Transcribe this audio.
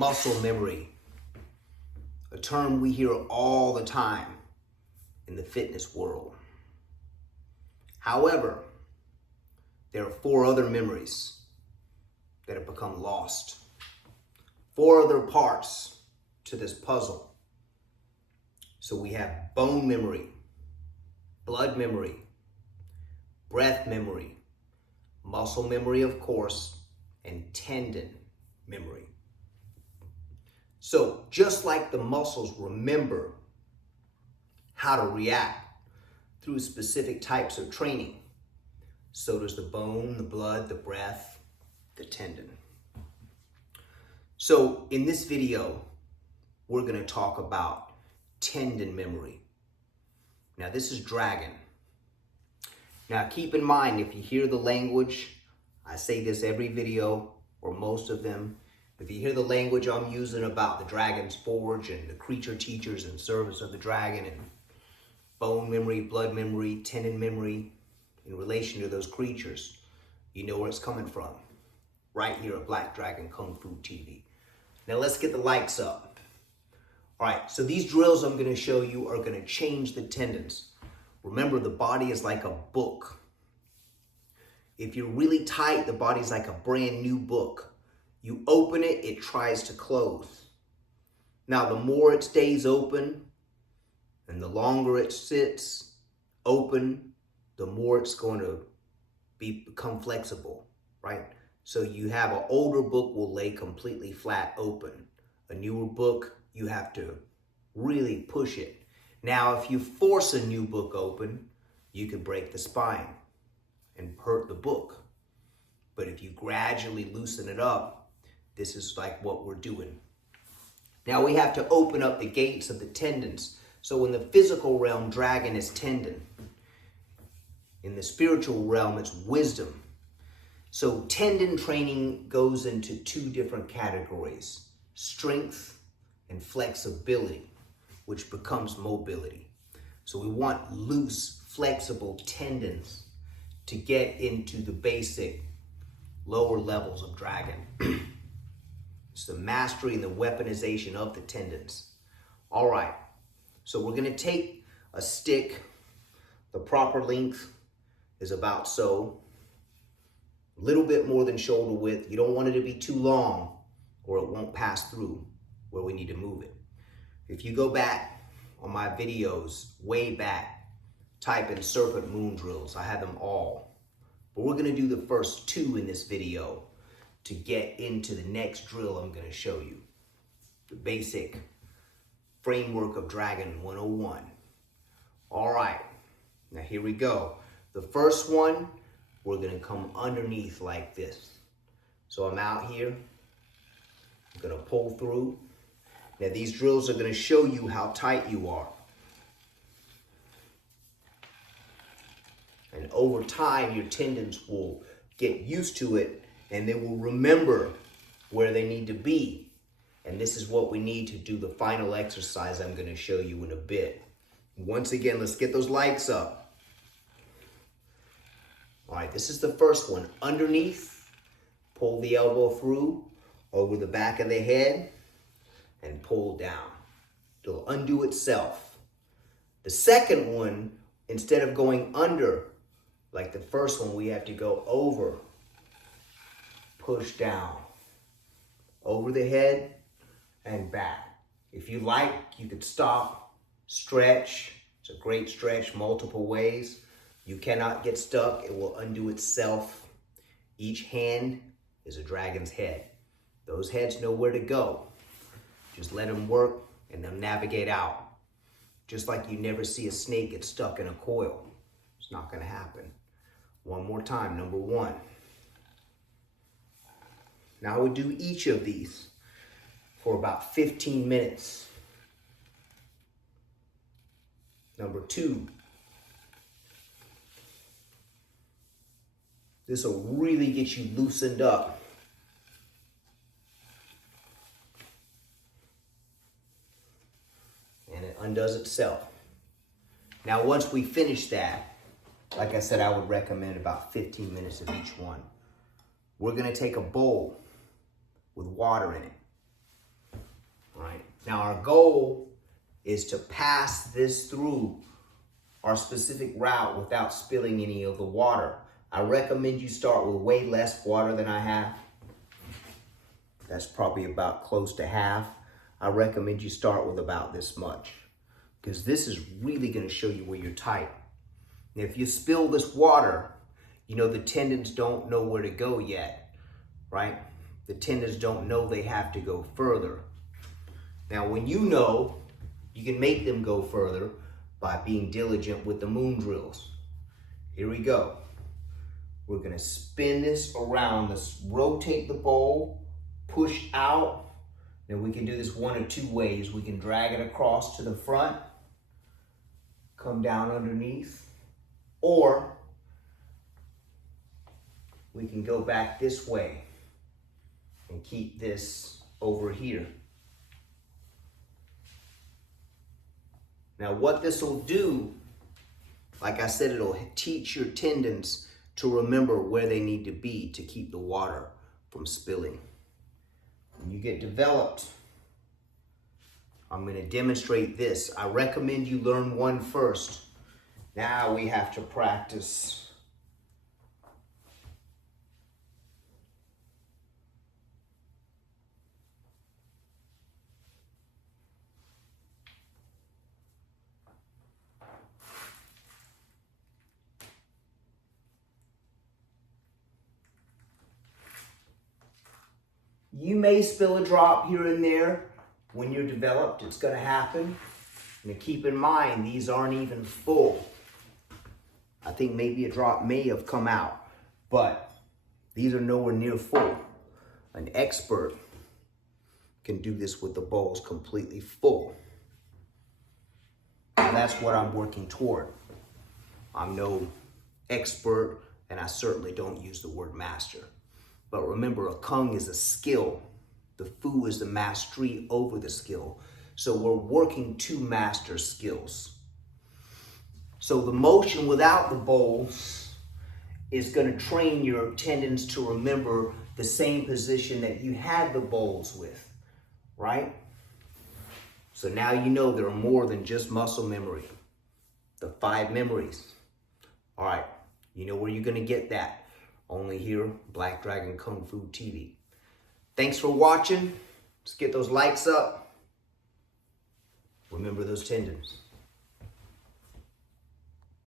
muscle memory, a term we hear all the time in the fitness world. However, there are 4 other memories that have become lost. 4 other parts to this puzzle. So we have bone memory, blood memory, breath memory, muscle memory, of course, and tendon memory. So just like the muscles remember how to react through specific types of training, so does the bone, the blood, the breath, the tendon. So in this video, we're going to talk about tendon memory. Now this is dragon. Now keep in mind, if you hear the language, I say this every video or most of them, if you hear the language I'm using about the dragon's forge and the creature teachers and service of the dragon and bone memory, blood memory, tendon memory in relation to those creatures, you know where it's coming from. Right here at Black Dragon Kung Fu TV. Now let's get the likes up. All right, so these drills I'm going to show you are going to change the tendons. Remember, the body is like a book. If you're really tight, the body's like a brand new book. You open it, it tries to close. Now, the more it stays open and the longer it sits open, the more it's going to become flexible, right? So you have an older book will lay completely flat open. A newer book, you have to really push it. Now, if you force a new book open, you could break the spine and hurt the book. But if you gradually loosen it up, this is like what we're doing. Now we have to open up the gates of the tendons. So in the physical realm, dragon is tendon. In the spiritual realm, it's wisdom. So tendon training goes into 2 different categories: strength and flexibility, which becomes mobility. So we want loose, flexible tendons to get into the basic lower levels of dragon. It's the mastery and the weaponization of the tendons. All right, so we're gonna take a stick. The proper length is about so. A little bit more than shoulder width. You don't want it to be too long or it won't pass through where we need to move it. If you go back on my videos, way back, type in serpent moon drills. I have them all. But we're gonna do the first 2 in this video to get into the next drill I'm gonna show you. The basic framework of Dragon 101. All right, now here we go. The first one, we're gonna come underneath like this. So I'm out here, I'm gonna pull through. Now these drills are gonna show you how tight you are. And over time, your tendons will get used to it and they will remember where they need to be. And this is what we need to do the final exercise I'm gonna show you in a bit. Once again, let's get those likes up. All right, this is the first one. Underneath, pull the elbow through, over the back of the head, and pull down. It'll undo itself. The second one, instead of going under, like the first one, we have to go over, push down, over the head, and back. If you like, you could stop, stretch. It's a great stretch, multiple ways. You cannot get stuck. It will undo itself. Each hand is a dragon's head. Those heads know where to go. Just let them work and they'll navigate out. Just like you never see a snake get stuck in a coil. It's not gonna happen. One more time, number 1. Now I would do each of these for about 15 minutes. Number 2. This will really get you loosened up. And it undoes itself. Now, once we finish that, like I said, I would recommend about 15 minutes of each one. We're gonna take a bowl with water in it. All right. Now our goal is to pass this through our specific route without spilling any of the water. I recommend you start with way less water than I have. That's probably about close to half. I recommend you start with about this much, because this is really going to show you where you're tight. Now, if you spill this water, you know, the tendons don't know where to go yet, right? The tendons don't know they have to go further. Now, when you know, you can make them go further by being diligent with the moon drills. Here we go. We're going to spin this around. Let's rotate the bowl, push out. Now we can do this one of two ways. We can drag it across to the front, come down underneath, or we can go back this way and keep this over here. Now what this will do, like I said, it'll teach your tendons to remember where they need to be to keep the water from spilling. When you get developed, I'm going to demonstrate this. I recommend you learn one first. Now we have to practice. You may spill a drop here and there. When you're developed, it's going to happen. Now keep in mind, these aren't even full. I think maybe a drop may have come out, but these are nowhere near full. An expert can do this with the bowls completely full. Now that's what I'm working toward. I'm no expert, and I certainly don't use the word master. But remember, a kung is a skill. The fu is the mastery over the skill. So we're working to master skills. So the motion without the bowls is going to train your tendons to remember the same position that you had the bowls with, right? So now you know there are more than just muscle memory. The 5 memories. All right, you know where you're going to get that. Only here, Black Dragon Kung Fu TV. Thanks for watching. Let's get those likes up. Remember those tendons.